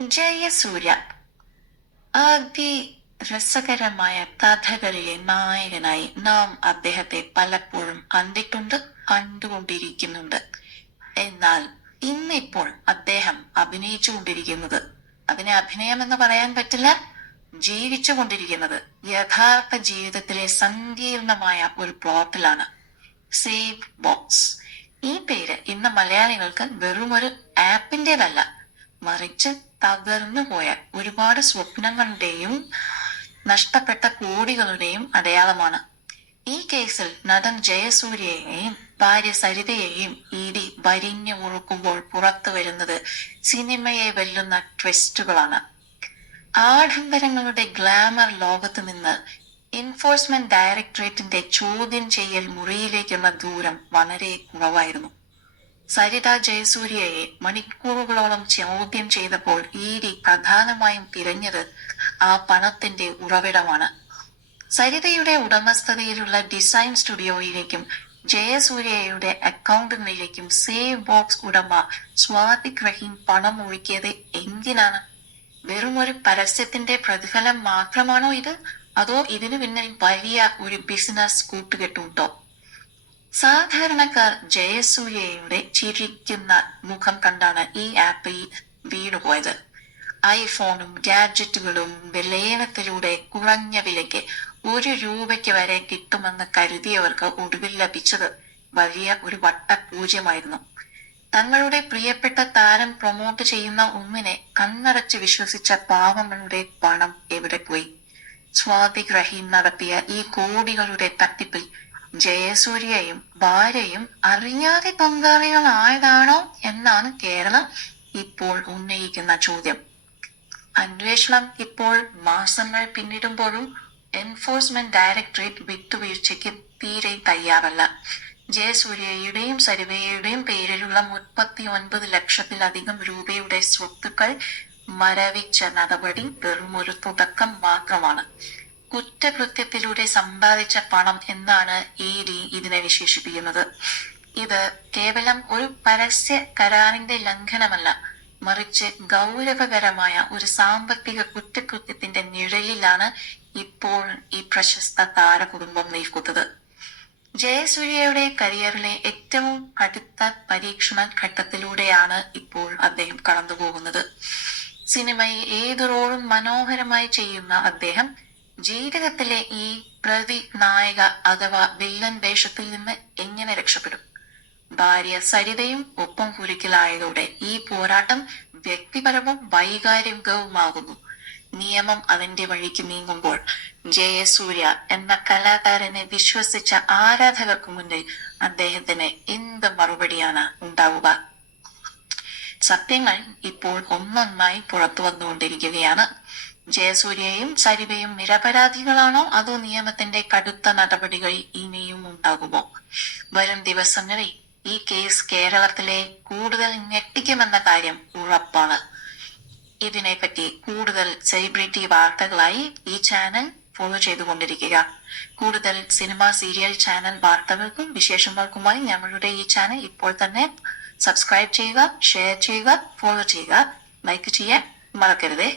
ജയസൂര്യ അതിരസകരമായ കഥകളിലെ നായകനായി നാം അദ്ദേഹത്തെ പലപ്പോഴും കണ്ടിട്ടുണ്ട്, കണ്ടുകൊണ്ടിരിക്കുന്നുണ്ട്. എന്നാൽ ഇന്നിപ്പോൾ അദ്ദേഹം അഭിനയിച്ചുകൊണ്ടിരിക്കുന്നത്, അതിനെ അഭിനയം എന്ന് പറയാൻ പറ്റില്ല, ജീവിച്ചുകൊണ്ടിരിക്കുന്നത് യഥാർത്ഥ ജീവിതത്തിലെ സങ്കീർണമായ ഒരു പ്ലോട്ടിലാണ്. Save box. ഈ പേര് ഇന്ന് മലയാളികൾക്ക് വെറുമൊരു ആപ്പിന്റേതല്ല, മറിച്ച് തകർന്നു പോയ ഒരുപാട് സ്വപ്നങ്ങളുടെയും നഷ്ടപ്പെട്ട കോടികളുടെയും അടയാളമാണ്. ഈ കേസിൽ നടൻ ജയസൂര്യയെയും ഭാര്യ സരിതയെയും ഇടി വരിഞ്ഞു മുറുക്കുമ്പോൾ പുറത്തു വരുന്നത് സിനിമയെ വെല്ലുന്ന ട്വിസ്റ്റുകളാണ്. ആഡംബരങ്ങളുടെ ഗ്ലാമർ ലോകത്ത് നിന്ന് എൻഫോഴ്സ്മെന്റ് ഡയറക്ടറേറ്റിന്റെ ചോദ്യം ചെയ്യൽ മുറിയിലേക്കുള്ള ദൂരം വളരെ കുറവായിരുന്നു. സരിത ജയസൂര്യയെ മണിക്കൂറുകളോളം ചോദ്യം ചെയ്തപ്പോൾ ഇഡി പ്രധാനമായും തിരഞ്ഞത് ആ പണത്തിന്റെ ഉറവിടമാണ്. സരിതയുടെ ഉടമസ്ഥതയിലുള്ള ഡിസൈൻ സ്റ്റുഡിയോയിലേക്കും ജയസൂര്യയുടെ അക്കൗണ്ടിലേക്കും സേവ് ബോക്സ് ഉടമ സ്വാതിക് റഹീം പണം ഒഴുക്കിയത് എന്തിനാണ്? വെറുമൊരു പരസ്യത്തിന്റെ പ്രതിഫലം മാത്രമാണോ ഇത്? അതോ ഇതിനു പിന്നിൽ വലിയ ഒരു ബിസിനസ് കൂട്ടുകെട്ടുണ്ടോ? സാധാരണക്കാർ ജയസൂര്യയുടെ ചിരിക്കുന്ന മുഖം കണ്ടാണ് ഈ ആപ്പിൽ വീണുപോയത്. ഐഫോണും ഗാഡ്ജറ്റുകളും വിലയേനത്തിലൂടെ കുറഞ്ഞ വിലയ്ക്ക് ₹1 വരെ കിട്ടുമെന്ന് കരുതിയവർക്ക് ഒടുവിൽ ലഭിച്ചത് വലിയ ഒരു വട്ടപൂജ്യമായിരുന്നു. തങ്ങളുടെ പ്രിയപ്പെട്ട താരം പ്രൊമോട്ട് ചെയ്യുന്ന ഒന്നിനെ കണ്ണടച്ച് വിശ്വസിച്ച പാവങ്ങളുടെ പണം എവിടെ പോയി? സ്വാതിക് റഹീം നടത്തിയ ഈ കോടികളുടെ തട്ടിപ്പിൽ ജയസൂര്യയും ഭാര്യയും അറിയാതെ പങ്കാളികളായതാണോ എന്നാണ് കേരളം ഇപ്പോൾ ഉന്നയിക്കുന്ന ചോദ്യം. അന്വേഷണം ഇപ്പോൾ മാസങ്ങൾ പിന്നിടുമ്പോഴും എൻഫോഴ്സ്മെന്റ് ഡയറക്ടറേറ്റ് വിട്ടുവീഴ്ചയ്ക്ക് തീരെ തയ്യാറല്ല. ജയസൂര്യയുടെയും സരിതയുടെയും പേരിലുള്ള 39 ലക്ഷത്തിലധികം രൂപയുടെ സ്വത്തുക്കൾ മരവിച്ച നടപടി വെറുമൊരു തുടക്കം മാത്രമാണ്. കുറ്റകൃത്യത്തിലൂടെ സമ്പാദിച്ച പണം എന്നാണ് ഇഡി ഇതിനെ വിശേഷിപ്പിക്കുന്നത്. ഇത് കേവലം ഒരു പരസ്യ കരാറിന്റെ ലംഘനമല്ല, മറിച്ച് ഗൗരവകരമായ ഒരു സാമ്പത്തിക കുറ്റകൃത്യത്തിന്റെ നിഴലിലാണ് ഇപ്പോൾ ഈ പ്രശസ്ത താരകുടുംബം നിൽക്കുന്നത്. ജയസൂര്യയുടെ കരിയറിലെ ഏറ്റവും കടുത്ത പരീക്ഷണ ഘട്ടത്തിലൂടെയാണ് ഇപ്പോൾ അദ്ദേഹം കടന്നുപോകുന്നത്. സിനിമയിൽ ഏത് റോളും മനോഹരമായി ചെയ്യുന്ന അദ്ദേഹം ജീവിതത്തിലെ ഈ പ്രതി നായക അഥവാ വില്ലൻ വേഷത്തിൽ നിന്ന് എങ്ങനെ രക്ഷപ്പെടും? ഭാര്യ സരിതയും ഒപ്പം കുരുക്കിലായതോടെ ഈ പോരാട്ടം വ്യക്തിപരവും വൈകാരികവുമാകുന്നു. നിയമം അതിന്റെ വഴിക്ക് നീങ്ങുമ്പോൾ ജയസൂര്യ എന്ന കലാകാരനെ വിശ്വസിച്ച ആരാധകർക്ക് മുന്നിൽ അദ്ദേഹത്തിന് എന്ത് മറുപടിയാണ് ഉണ്ടാവുക? സത്യങ്ങൾ ഇപ്പോൾ ഒന്നൊന്നായി പുറത്തു വന്നുകൊണ്ടിരിക്കുകയാണ്. ജയസൂര്യയും സരിതയും നിരപരാധികളാണോ, അതോ നിയമത്തിന്റെ കടുത്ത നടപടികൾ ഇനിയും ഉണ്ടാകുമോ? വരും ദിവസങ്ങളിൽ ഈ കേസ് കേരളത്തിലെ കൂടുതൽ ഞെട്ടിക്കുമെന്ന കാര്യം ഉറപ്പാണ്. ഇതിനെപ്പറ്റി കൂടുതൽ സെലിബ്രിറ്റി വാർത്തകളായി ഈ ചാനൽ ഫോളോ ചെയ്തുകൊണ്ടിരിക്കുക. കൂടുതൽ സിനിമ സീരിയൽ ചാനൽ വാർത്തകൾക്കും വിശേഷങ്ങൾക്കുമായി ഞങ്ങളുടെ ഈ ചാനൽ ഇപ്പോൾ തന്നെ സബ്സ്ക്രൈബ് ചെയ്യുക, ഷെയർ ചെയ്യുക, ഫോളോ ചെയ്യുക, ലൈക്ക് ചെയ്യാൻ മറക്കരുത്.